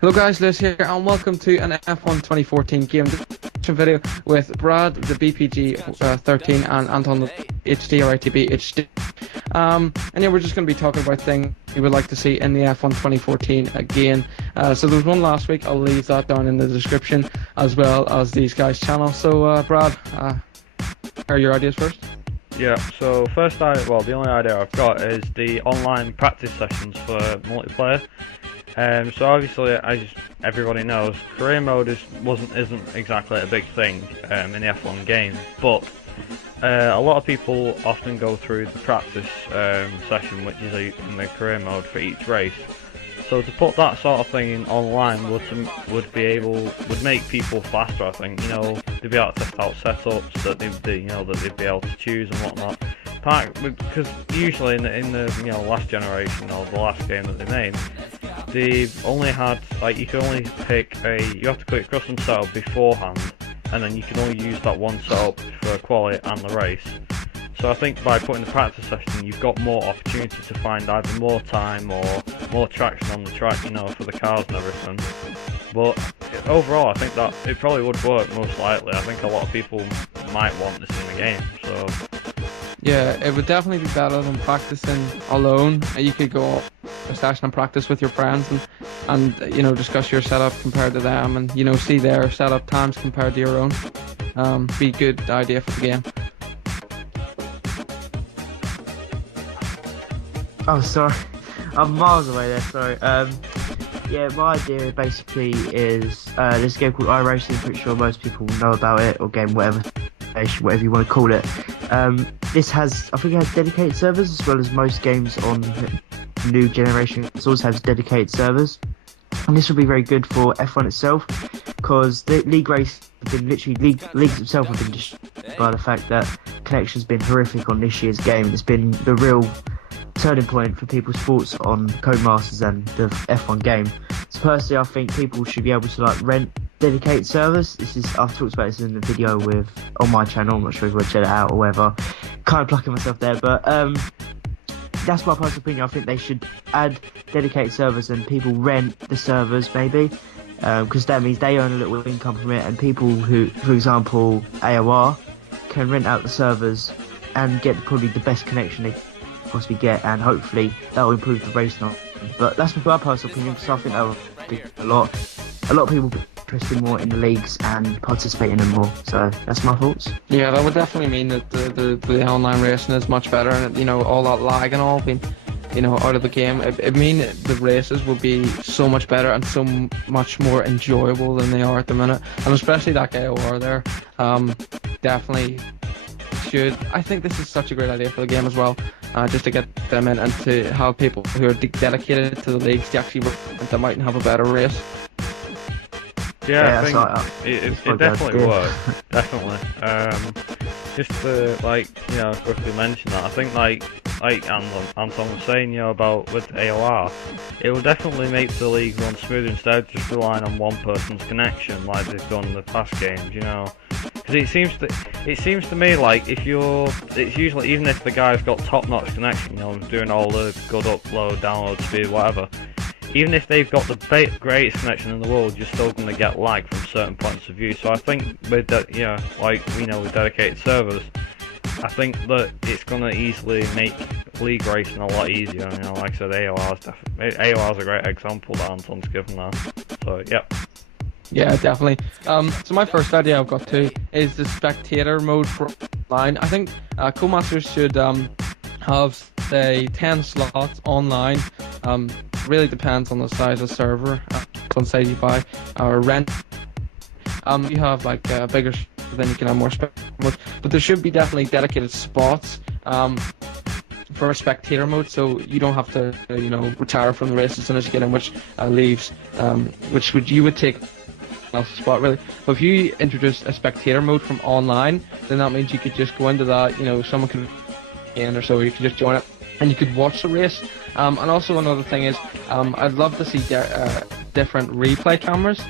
Hello guys, Liz here, and welcome to an F1 2014 game description video with Brad, the BPG 13, and Anton, the HD or ATBHD. And yeah, we're just going to be talking about things we would like to see in the F1 2014 again. So there was one last week, I'll leave that down in the description, as well as these guys' channel. So Brad, are your ideas first? Yeah, so the only idea I've got is the online practice sessions for multiplayer. So obviously, as everybody knows, career mode isn't exactly a big thing in the F1 game, but a lot of people often go through the practice session, which is in the career mode for each race. So to put that sort of thing in online would make people faster. I think, they'd be able to test out setups that they'd be able to choose and whatnot. Because usually in the last generation or the last game that they made, they've only had you can only pick you have to click custom setup beforehand, and then you can only use that one setup for quali and the race. So I think by putting the practice session, you've got more opportunity to find either more time or more traction on the track, for the cars and everything. But overall, I think that it probably would work most likely. I think a lot of people might want this in the game. So yeah, it would definitely be better than practicing alone. You could go a session and practice with your friends and discuss your setup compared to them, and see their setup times compared to your own. Be a good idea for the game. Oh, sorry, I'm miles away there. Sorry. Yeah, my idea basically is there's a game called iRacing. I'm pretty sure most people know about it, or game whatever you want to call it. This I think it has dedicated servers, as well as most games on new generation consoles have dedicated servers. And this will be very good for F1 itself, because the league race have been leagues themselves have been destroyed by the fact that connection's been horrific on this year's game. It's been the real turning point for people's thoughts on Codemasters and the F1 game. So personally, I think people should be able to rent dedicated servers. I've talked about this in the video on my channel. I'm not sure if you want to check it out or whatever. Kind of plucking myself there, but that's my personal opinion. I think they should add dedicated servers and people rent the servers maybe, because that means they earn a little income from it, and people who, for example, AOR, can rent out the servers and get probably the best connection they possibly get, and hopefully that will improve the race now. But that's my personal opinion, because I think that will be a lot of people be interested more in the leagues and participate in them more. So that's my thoughts. Yeah, that would definitely mean that the online racing is much better, and all that lag and all being out of the game. It mean the races will be so much better and so much more enjoyable than they are at the minute, and especially that guy over there definitely should. I think this is such a great idea for the game as well, just to get them in and to have people who are dedicated to the leagues to actually them out and have a better race. Yeah, I think it definitely works. Definitely. Just to quickly mention that, I think like Anton was saying, about with AOR, it will definitely make the league run smooth instead of just relying on one person's connection like they've done in the past games. Because it seems to me like it's usually, even if the guy's got top-notch connection, doing all the good upload, download speed, whatever. Even if they've got the greatest connection in the world, you're still going to get lag from certain points of view. So I think with that, with dedicated servers, I think that it's going to easily make league racing a lot easier. Like I said, AOR's a great example that Anton's given there. So yep. Yeah, definitely. So my first idea I've got too is the spectator mode for online. I think Codemasters should have, say, 10 slots online. Really depends on the size of server, on size you buy or rent. You have a bigger, then you can have more spectator mode. But there should be definitely dedicated spots for a spectator mode, so you don't have to retire from the race as soon as you get in, which leaves you would take else's spot really. But if you introduce a spectator mode from online, then that means you could just go into that, someone could in or so, you could just join it and you could watch the race. And also another thing is, I'd love to see different replay cameras,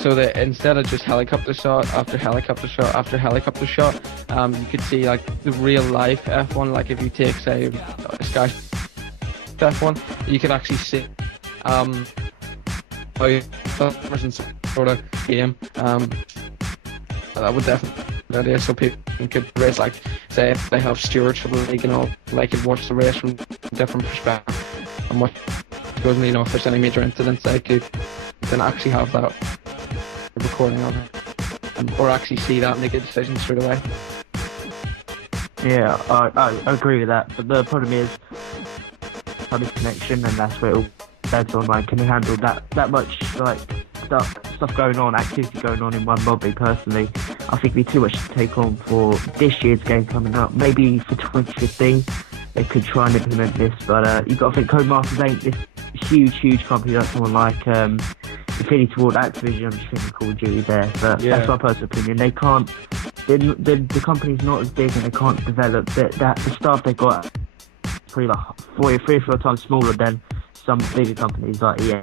so that instead of just helicopter shot after helicopter shot after helicopter shot, you could see the real life F1. If you take, say, Sky F1, you could actually see customers and sort of game. That would definitely be an idea, so people could race, like, say if they have stewards for the league and all, they could watch the race from different perspectives and what goes, and if there's any major incidents, they could then actually have that recording of it, or actually see that and make a decision straight away. Yeah, I agree with that, but the problem is public connection, and that's where all devs online can handle that much like stuff going on, activity going on in one lobby. Personally, I think it'd be too much to take on for this year's game coming up. Maybe for 2015 they could try and implement this, but you got to think Codemasters ain't this huge company like someone like Infinity Ward, Activision. I'm just thinking Call of Duty there, but that's my personal opinion. They can't. The company's not as big, and they can't develop the staff they got. Pretty like 3 or 4 times smaller than some bigger companies like EA.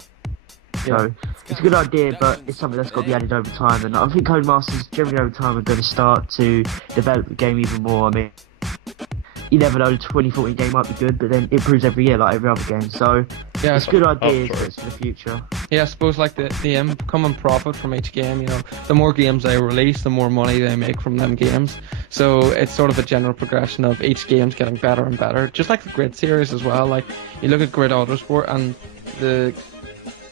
So it's a good idea, but it's something that's got to be added over time. And I think Codemasters generally over time are going to start to develop the game even more. I mean, you never know, the 2014 game might be good, but then it improves every year like every other game. So it's a good idea for the future. Yeah, I suppose like the income and profit from each game, the more games they release, the more money they make from them games. So it's sort of a general progression of each game's getting better and better. Just like the Grid series as well. Like, you look at Grid Autosport and the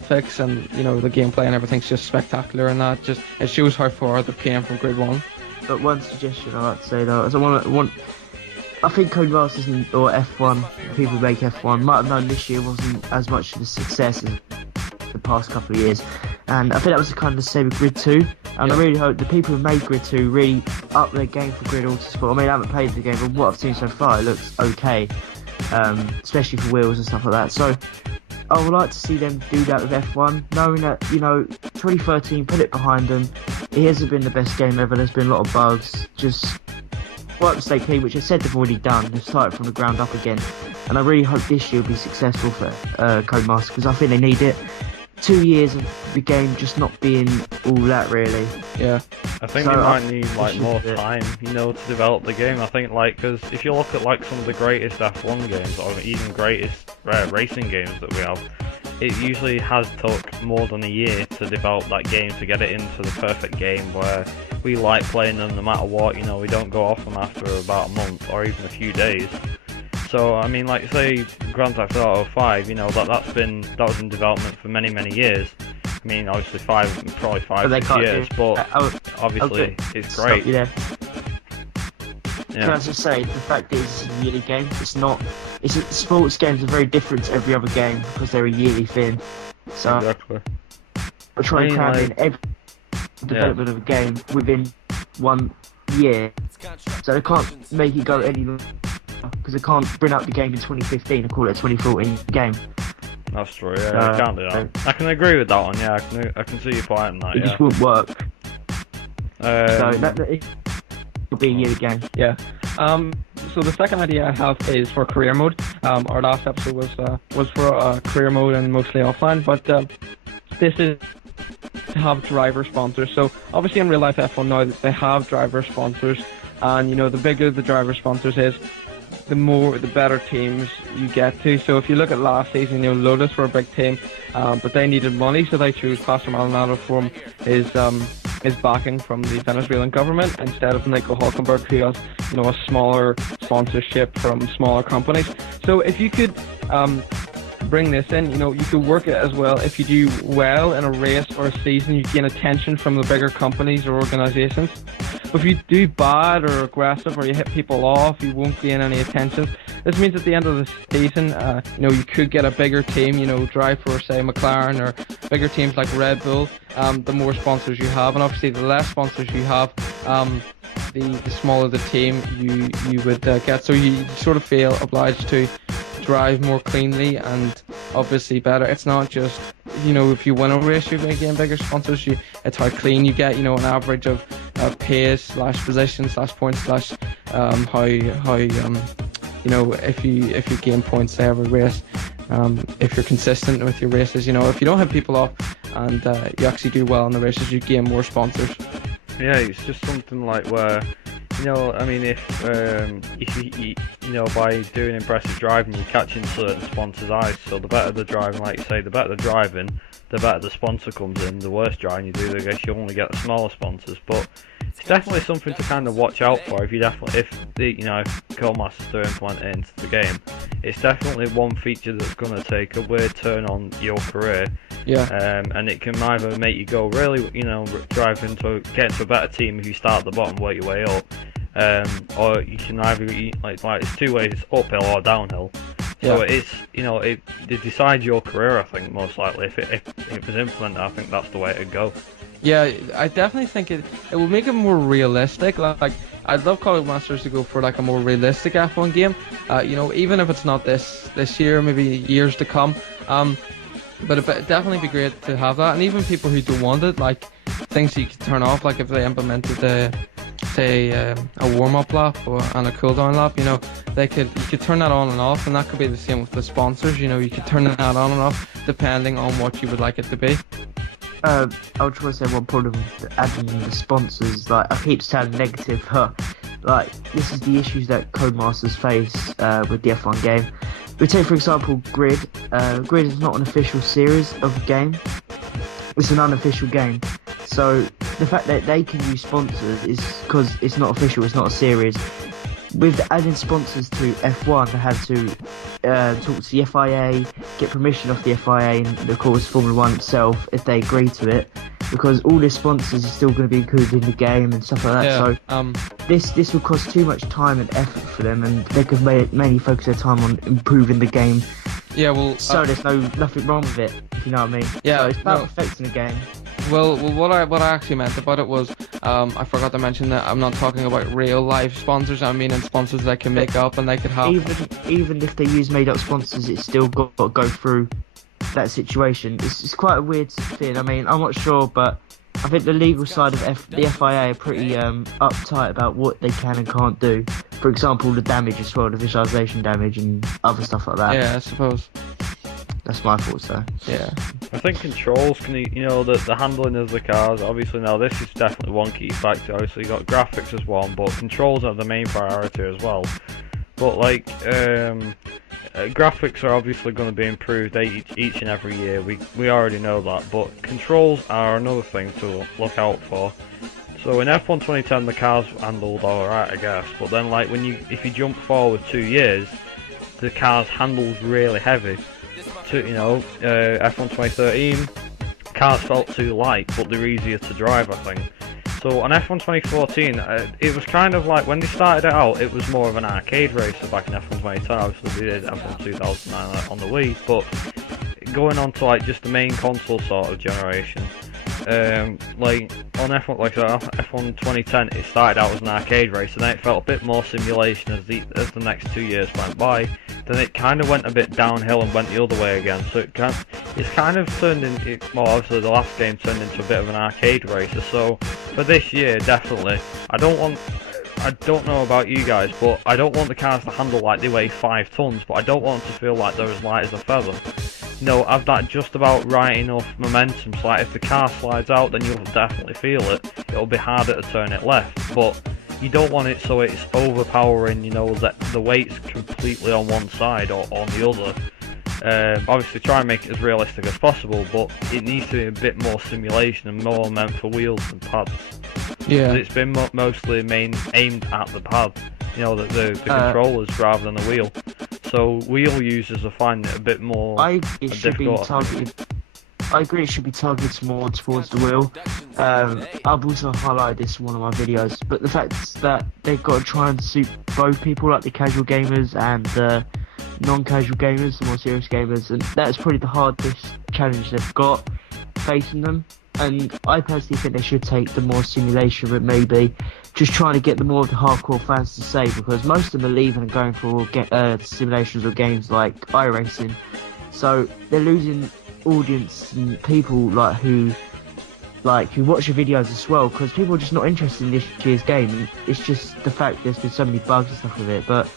graphics and, the gameplay and everything's just spectacular, and that just, it shows how far they came from Grid 1. But one suggestion I'd like to say though, is I think Codemasters or F1, people who make F1, might have known this year wasn't as much of a success as the past couple of years, and I think that was kind of the same with Grid 2, and I really hope the people who made Grid 2 really up their game for Grid Autosport. I mean, I haven't played the game, but what I've seen so far, it looks okay, especially for wheels and stuff like that. So I would like to see them do that with F1, knowing that, 2013, put it behind them. It hasn't been the best game ever, there's been a lot of bugs, just work the stake which I said they've already done. They've started from the ground up again, and I really hope this year will be successful for Codemasters, because I think they need it. 2 years of the game just not being all that, really. Yeah. I think they might need more time, to develop the game. I think because if you look at some of the greatest F1 games, or even greatest racing games that we have, it usually has took more than a year to develop that game, to get it into the perfect game where we like playing them no matter what. We don't go off them after about a month or even a few days. So I mean, like say Grand Theft Auto 5, that was in development for many years. I mean, obviously probably 5 years, but obviously it's great. Can I just say, the fact is it's a yearly game. Sports games are very different to every other game because they're a yearly thing. So exactly. We're trying to cram in every development of a game within 1 year. So they can't make it go any longer, because they can't bring out the game in 2015 and call it a 2014 game. That's true, yeah, you can't do that. I can agree with that one, yeah, I can see your point on that, It just won't work. So it will be a yearly game. Yeah. So the second idea I have is for career mode. Our last episode was for career mode and mostly offline, but this is to have driver sponsors. So obviously in real life F1 now they have driver sponsors, and the bigger the driver sponsors is, the better teams you get to. So if you look at last season, Lotus were a big team, but they needed money, so they chose Pastor Maldonado from his backing from the Venezuelan government instead of Nico Hulkenberg, who has a smaller sponsorship from smaller companies. So if you could bring this in, you could work it as well. If you do well in a race or a season, you gain attention from the bigger companies or organisations. But if you do bad or aggressive, or you hit people off, you won't gain any attention. This means at the end of the season, you could get a bigger team, drive for, say, McLaren, or bigger teams like Red Bull. The more sponsors you have, and obviously the less sponsors you have, the smaller the team you would get. So you sort of feel obliged to drive more cleanly and obviously better. It's not just, if you win a race, you're getting bigger sponsors. It's how clean you get, an average of pace / position / points / how if you gain points there every race, if you're consistent with your races, if you don't have people off and you actually do well in the races, you gain more sponsors. Yeah, it's just something like where you know, I mean, if you know, by doing impressive driving, you're catching certain sponsors' eyes. So the better the driving, like you say, the better the driving, the better the sponsor comes in. The worse driving you do, I guess you only get the smaller sponsors. But it's definitely something to kind of watch out for. If Codemasters do implement it into the game, it's definitely one feature that's going to take a weird turn on your career. Yeah. And it can either make you go really, you know, get into a better team if you start at the bottom, work your way up, or you can either like it's two ways, it's uphill or downhill. So it's, you know, it decides your career. I think most likely if it was implemented, I think that's the way it'd go. Yeah, I definitely think it will make it more realistic. Like I'd love Codemasters to go for like a more realistic F1 game. You know, even if it's not this year, maybe years to come. But it'd definitely be great to have that, and even people who don't want it, like things that you could turn off, like if they implemented say a warm-up lap and a cool-down lap, you know, you could turn that on and off, and that could be the same with the sponsors. You know, you could turn that on and off depending on what you would like it to be. I would try to say one problem with adding the sponsors, like I keep sounding negative, but like this is the issues that Codemasters face with the F1 game. We take for example Grid. Grid is not an official series of a game. It's an unofficial game. So the fact that they can use sponsors is because it's not official, it's not a series. With adding sponsors to F1, they have to talk to the FIA, get permission off the FIA and of course Formula 1 itself if they agree to it, because all the sponsors are still going to be included in the game and stuff like that. Yeah, so this will cost too much time and effort for them, and they could mainly focus their time on improving the game. Yeah, well, so there's nothing wrong with it, if you know what I mean. Yeah, so it's about affecting the game. Well, what I actually meant about it was, I forgot to mention that I'm not talking about real life sponsors. I mean, sponsors that can make up and they could have. Even if they use made up sponsors, it's still got to go through that situation. It's quite a weird thing. I mean, I'm not sure, but I think the legal side of the FIA are pretty uptight about what they can and can't do. For example, the damage as well, the visualization damage and other stuff like that. Yeah, I suppose. That's my thoughts there. Yeah. I think controls can, you know, the handling of the cars, obviously now this is definitely one key factor. Obviously you got graphics as one, but controls are the main priority as well. But like, graphics are obviously going to be improved each and every year. We already know that, but controls are another thing to look out for. So in F1 2010 the cars handled alright, I guess, but then like if you jump forward 2 years, the cars handles really heavy. You know, F1 2013, cars felt too light, but they're easier to drive, I think. So on F1 2014, it was kind of like, when they started it out, it was more of an arcade racer back in F1 2010, obviously they did F1 2009 on the Wii, but going on to like just the main console sort of generation, like on F1 2010, it started out as an arcade race, and then it felt a bit more simulation as the next 2 years went by. Then it kind of went a bit downhill and went the other way again. So it's kind of turned into, well, obviously the last game turned into a bit of an arcade racer. So for this year, definitely, I don't know about you guys, but I don't want the cars to handle like they weigh 5 tons, but I don't want them to feel like they're as light as a feather. You know, I've got just about right enough momentum, so like if the car slides out, then you'll definitely feel it. It'll be harder to turn it left, but you don't want it so it's overpowering, you know, that the weight's completely on one side or on the other. Obviously try and make it as realistic as possible, but it needs to be a bit more simulation and more meant for wheels and pads. Yeah. It's been mostly aimed at the pad, you know, the controllers rather than the wheel. So wheel users are finding it a bit more difficult. I agree it should be targeted more towards the wheel. I've also highlighted this in one of my videos, but the fact that they've got to try and suit both people, like the casual gamers and the non-casual gamers, the more serious gamers, and that's probably the hardest challenge they've got facing them. And I personally think they should take the more simulation route, maybe just trying to get the more of the hardcore fans to say, because most of them are leaving and going for simulations or games like iRacing, so they're losing audience and people who watch the videos as well, because people are just not interested in this year's game. It's just the fact there's been so many bugs and stuff with it, but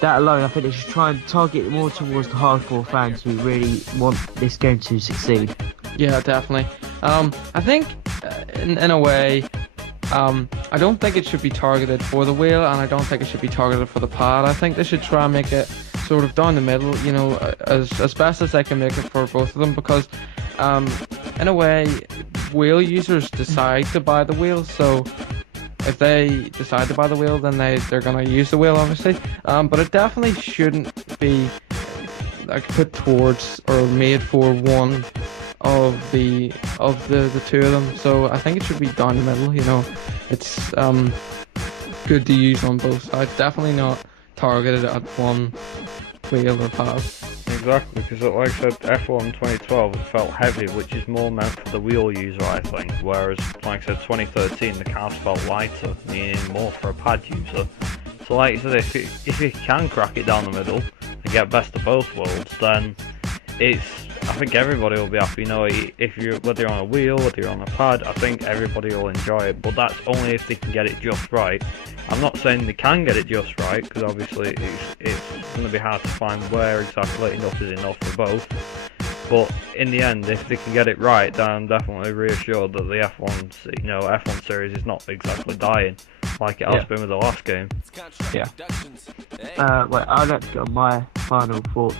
that alone, I think they should try and target more towards the hardcore fans who really want this game to succeed. Yeah, definitely. I think in a way, I don't think it should be targeted for the wheel, and I don't think it should be targeted for the pad. I think they should try and make it sort of down the middle, you know, as best as they can make it for both of them, because in a way, wheel users decide to buy the wheel, so if they decide to buy the wheel, then they're going to use the wheel, obviously. But it definitely shouldn't be like put towards or made for one of the two of them. So I think it should be down the middle. You know, it's good to use on both sides. Definitely not targeted at one wheel or pad. Exactly, because like I said, F1 2012 it felt heavy, which is more meant for the wheel user, I think. Whereas, like I said, 2013 the cars felt lighter, meaning more for a pad user. So, like I said, if you can crack it down the middle and get best of both worlds, then I think everybody will be happy. You know, whether you're on a wheel, whether you're on a pad, I think everybody will enjoy it. But that's only if they can get it just right. I'm not saying they can get it just right, because obviously it's going to be hard to find where exactly enough is enough for both. But in the end, if they can get it right, then I'm definitely reassured that the F1 series is not exactly dying like it has been with the last game. Yeah. I'd like to get on my final thoughts.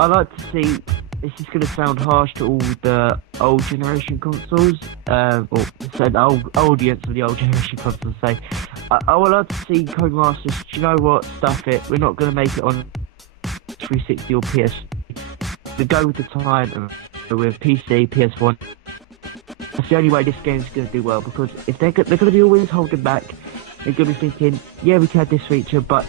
I'd like to see, this is going to sound harsh to all the old generation consoles, or say the audience of the old generation consoles, say, I would like to see Codemasters, do you know what, stuff it, we're not going to make it on 360 or PS. We go with the time and with PC, PS1. That's the only way this game's going to do well, because if they're going to be always holding back, they're going to be thinking, yeah, we can have this feature, but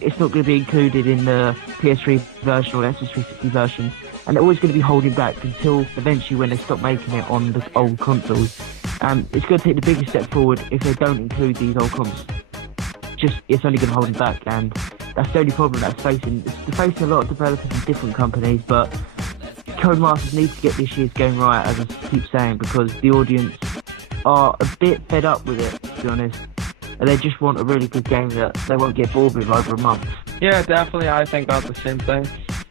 it's not going to be included in the PS3 version or Xbox 360 version, and they're always going to be holding back until eventually when they stop making it on the old consoles. It's going to take the biggest step forward if they don't include these old consoles. It's only going to hold them back, and that's the only problem that's facing. They're facing a lot of developers in different companies, but Codemasters need to get this year's game right, as I keep saying, because the audience are a bit fed up with it, to be honest. And they just want a really good game that they won't get bored with over a month. Yeah, definitely. I think that's the same thing.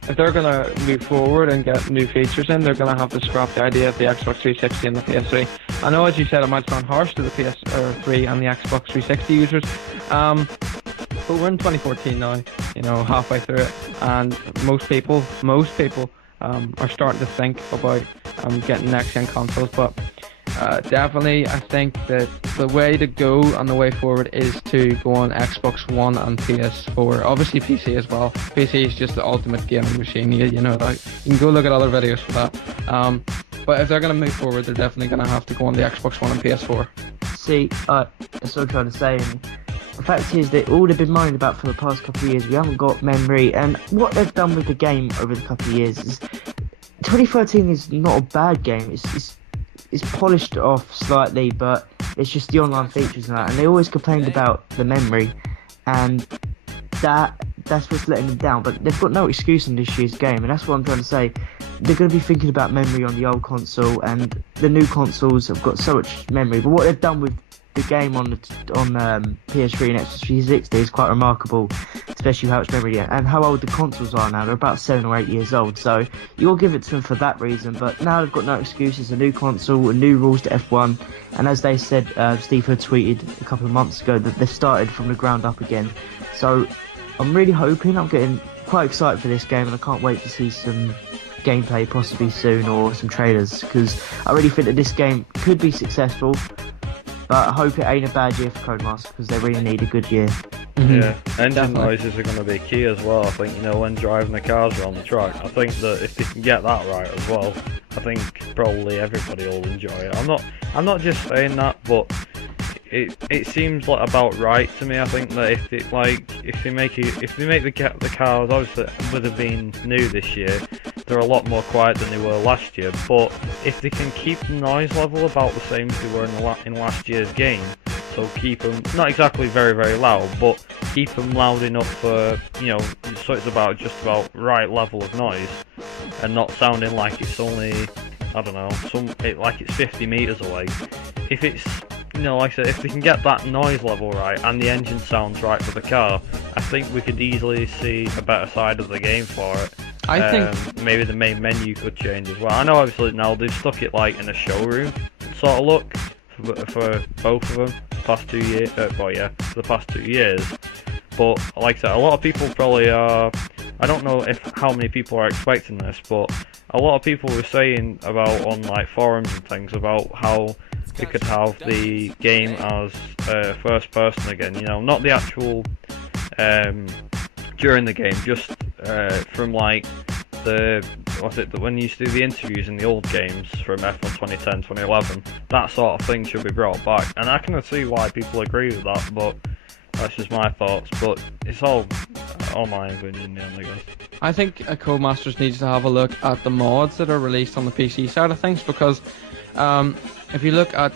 If they're going to move forward and get new features in, they're going to have to scrap the idea of the Xbox 360 and the PS3. I know, as you said, it might sound harsh to the PS3 and the Xbox 360 users, but we're in 2014 now, you know, halfway through it, and most people are starting to think about getting next-gen consoles, but definitely I think that the way to go and the way forward is to go on Xbox One and PS4, obviously PC as well. PC is just the ultimate gaming machine, you know, like, you can go look at other videos for that, but if they're going to move forward, they're definitely going to have to go on the Xbox One and PS4. See, that's what I'm trying to say, and the fact is that all they've been moaning about for the past couple of years, we haven't got memory, and what they've done with the game over the couple of years is 2013 is not a bad game. It's polished off slightly, but it's just the online features and that. And they always complained about the memory, and that's what's letting them down. But they've got no excuse in this year's game, and that's what I'm trying to say. They're going to be thinking about memory on the old console, and the new consoles have got so much memory. But what they've done with the game on PS3 and Xbox 360 is quite remarkable, especially how much memory and how old the consoles are now. They're about 7 or 8 years old, so you'll give it to them for that reason. But now they've got no excuses, a new console, a new rules to F1, and as they said, Steve had tweeted a couple of months ago that they've started from the ground up again. So I'm really hoping, I'm getting quite excited for this game, and I can't wait to see some gameplay possibly soon, or some trailers, because I really think that this game could be successful. But I hope it ain't a bad year for Codemasters, because they really need a good year. Yeah, engine noises are going to be key as well. I think, you know, when driving the cars around the track, I think that if they can get that right as well, I think probably everybody will enjoy it. I'm not just saying that, but it seems like about right to me. I think that if they make the cars, obviously with it being new this year, they're a lot more quiet than they were last year. But if they can keep the noise level about the same as they were in last year's game, so keep them not exactly very very loud, but keep them loud enough for, you know, so it's just about right level of noise, and not sounding like it's only, I don't know, like it's 50 meters away. If it's, you know, like I said, if they can get that noise level right and the engine sounds right for the car, I think we could easily see a better side of the game for it. I think maybe the main menu could change as well. I know obviously now they've stuck it like in a showroom sort of look for both of them past 2 years. For the past 2 years. But like I said, a lot of people probably are. I don't know how many people are expecting this, but a lot of people were saying about on like forums and things about how they could have the game as first person again. You know, not the actual during the game, just from like when you used to do the interviews in the old games from F1 2010, 2011, that sort of thing should be brought back. And I can see why people agree with that, but that's just my thoughts. But it's all my opinion, yeah, I guess. I think Codemasters needs to have a look at the mods that are released on the PC side of things, because if you look at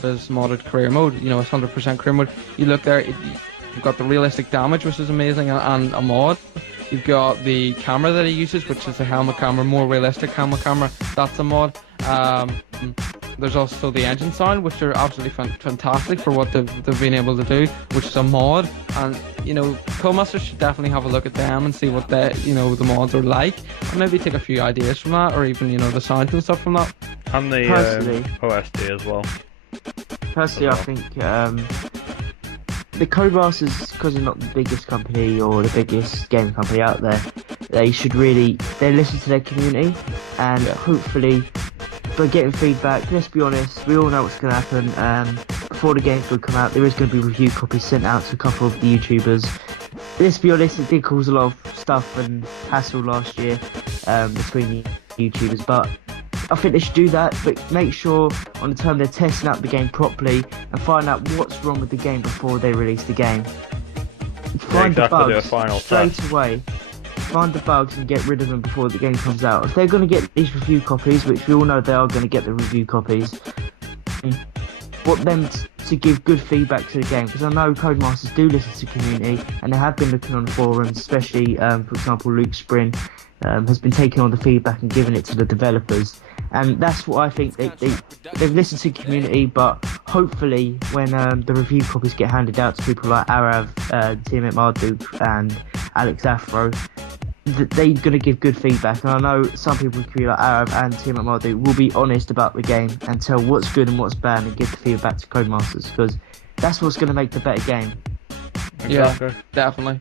this modded career mode, you know, it's 100% career mode, you look there, you've got the realistic damage, which is amazing, and a mod. You've got the camera that he uses, which is the helmet camera, more realistic helmet camera. That's a mod. There's also the engine sound, which are absolutely fantastic for what they've been able to do, which is a mod. And you know, Codemasters should definitely have a look at them and see what the mods are like, and maybe take a few ideas from that, or even the sound and stuff from that. And the OSD as well. Personally, I think the Codemasters, because they're not the biggest company or the biggest game company out there, they listen to their community, and hopefully by getting feedback. Let's be honest, we all know what's going to happen. Before the game's going to come out, there is going to be review copies sent out to a couple of the YouTubers. Let's be honest, it did cause a lot of stuff and hassle last year between the YouTubers, but I think they should do that, but make sure on the time they're testing out the game properly and find out what's wrong with the game before they release the game. Find the bugs straight away. Find the bugs and get rid of them before the game comes out. If they're going to get these review copies, which we all know they are going to get the review copies, want them to give good feedback to the game, because I know Codemasters do listen to community, and they have been looking on the forums, especially for example Luke Sprin has been taking on the feedback and giving it to the developers, and that's what I think. They've listened to community, but hopefully when the review copies get handed out to people like Arav, TM Marduk and Alex Afro, they're going to give good feedback. And I know some people like Arav and TM Marduk will be honest about the game and tell what's good and what's bad and give the feedback to Codemasters, because that's what's going to make the better game. Exactly. Yeah, definitely.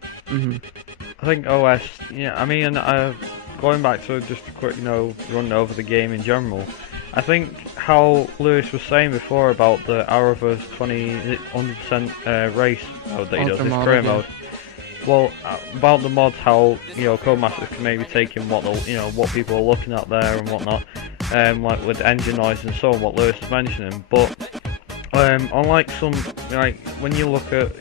I think OS, I mean, going back to just a quick, run over the game in general, I think how Lewis was saying before about the Araver's 100% race mode that he does, his career mode. Well, about the mods, how Codemasters can maybe take in what what people are looking at there and whatnot, like with engine noise and so on, what Lewis was mentioning. But unlike some, when you look at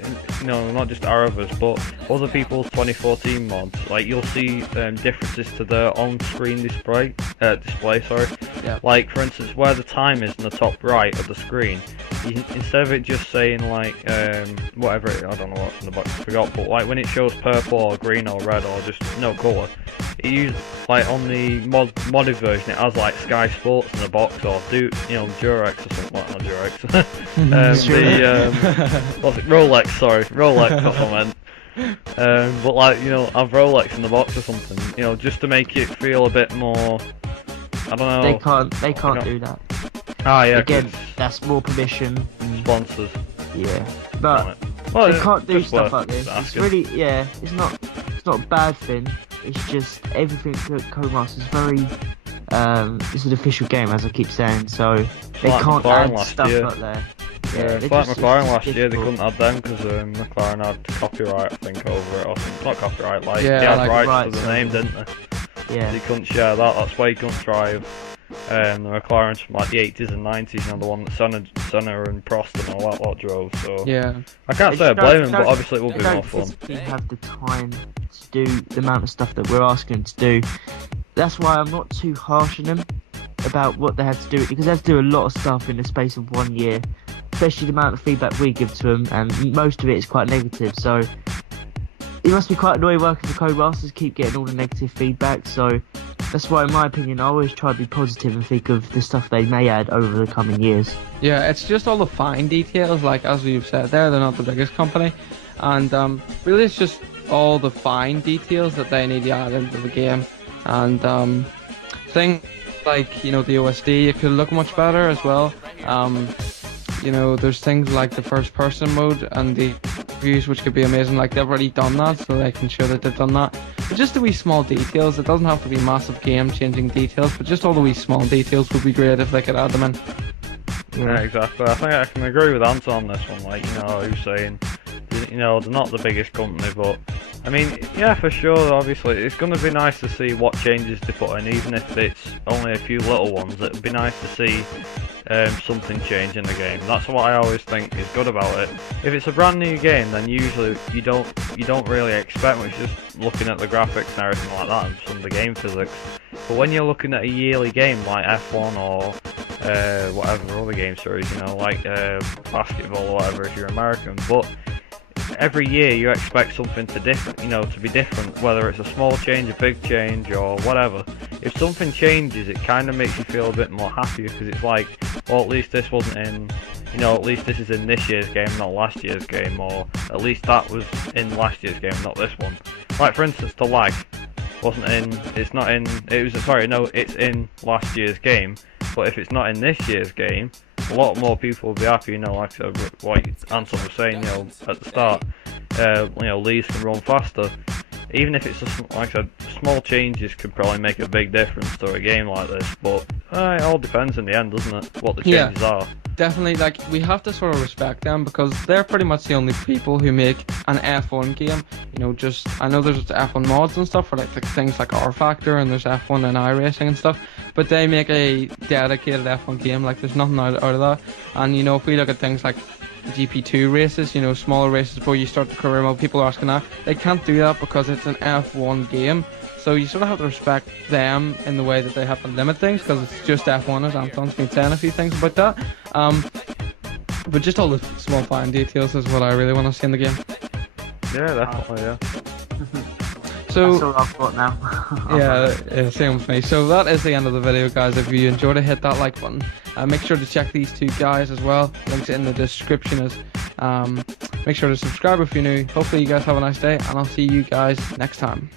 not just Aravers but other people's 2014 mods, like you'll see differences to the on-screen display. Yeah. Like for instance, where the time is in the top right of the screen, instead of it just saying like whatever, I don't know what's in the box, I forgot, but like when it shows purple or green or red or just no colour, it uses like on the modded version it has like Sky Sports in the box or Durex or something like that, not Durex. Rolex, that's what I meant. But like have Rolex in the box or something, just to make it feel a bit more. I don't know. They can't do that. Ah, yeah. Again, that's more permission. Sponsors. Yeah, but they can't do stuff like this. It's really, it's not a bad thing. It's just everything that Codemasters is very. It's an official game, as I keep saying, so they can't add stuff like that. Yeah, it's like McLaren last year, they couldn't add them because McLaren had copyright, I think, over it, or something. Not copyright, they had rights to the name, didn't they? Yeah. So you couldn't share that, that's why you couldn't drive the McLarens from like the 80s and 90s, the one that Senna and Prost and all that lot drove, so... Yeah. I can't say I blame them, but obviously it will be more fun. They don't have the time to do the amount of stuff that we're asking them to do. That's why I'm not too harsh on them about what they have to do, because they have to do a lot of stuff in the space of 1 year, especially the amount of feedback we give to them, and most of it is quite negative, so it must be quite annoying working for Codemasters, keep getting all the negative feedback, so that's why in my opinion I always try to be positive and think of the stuff they may add over the coming years. Yeah, it's just all the fine details, like as we've said there, they're not the biggest company, and really it's just all the fine details that they need to add into the game, and things like the OSD, it could look much better as well. you know, there's things like the first person mode and the views, which could be amazing. Like, they've already done that, so they can show that they've done that. But just the wee small details, it doesn't have to be massive game changing details, but just all the wee small details would be great if they could add them in. Yeah, exactly. I think I can agree with Anton on this one. Like, you know, he was saying, you know, they're not the biggest company, but I mean, yeah, for sure. Obviously, it's going to be nice to see what changes they put in, even if it's only a few little ones. It'd be nice to see something change in the game. That's what I always think is good about it. If it's a brand new game, then usually you don't really expect much, just looking at the graphics and everything like that, and some of the game physics. But when you're looking at a yearly game like F1 or whatever other game series, you know, like basketball or whatever if you're American, but every year you expect something to be different, whether it's a small change, a big change, or whatever. If something changes, it kind of makes you feel a bit more happier, because it's like, well, at least this wasn't in, you know, at least this is in this year's game, not last year's game, or at least that was in last year's game, not this one. Like, for instance, the lag wasn't in, it's not in, it was, sorry, no, it's in last year's game, but if it's not in this year's game, a lot more people will be happy, you know, like what Anton was saying, you know, at the start, you know, leads can run faster. Even if it's just, like I said, small changes could probably make a big difference to a game like this, but it all depends in the end, doesn't it, what the changes are. Definitely, like, we have to sort of respect them, because they're pretty much the only people who make an F1 game. You know, just, I know there's F1 mods and stuff for like things like R Factor, and there's F1 and iRacing and stuff, but they make a dedicated F1 game. Like, there's nothing out of that. And you know, if we look at things like GP2 races, you know, smaller races before you start the career mode, people are asking that. They can't do that because it's an F1 game. So you sort of have to respect them in the way that they have to limit things, because it's just F1, as Anton's been saying a few things about that. But just all the small fine details is what I really want to see in the game. Yeah, definitely, yeah. So, that's all I've got now. yeah, same with me. So that is the end of the video, guys. If you enjoyed it, hit that like button. Make sure to check these two guys as well. Links in the description. Make sure to subscribe if you're new. Hopefully you guys have a nice day, and I'll see you guys next time.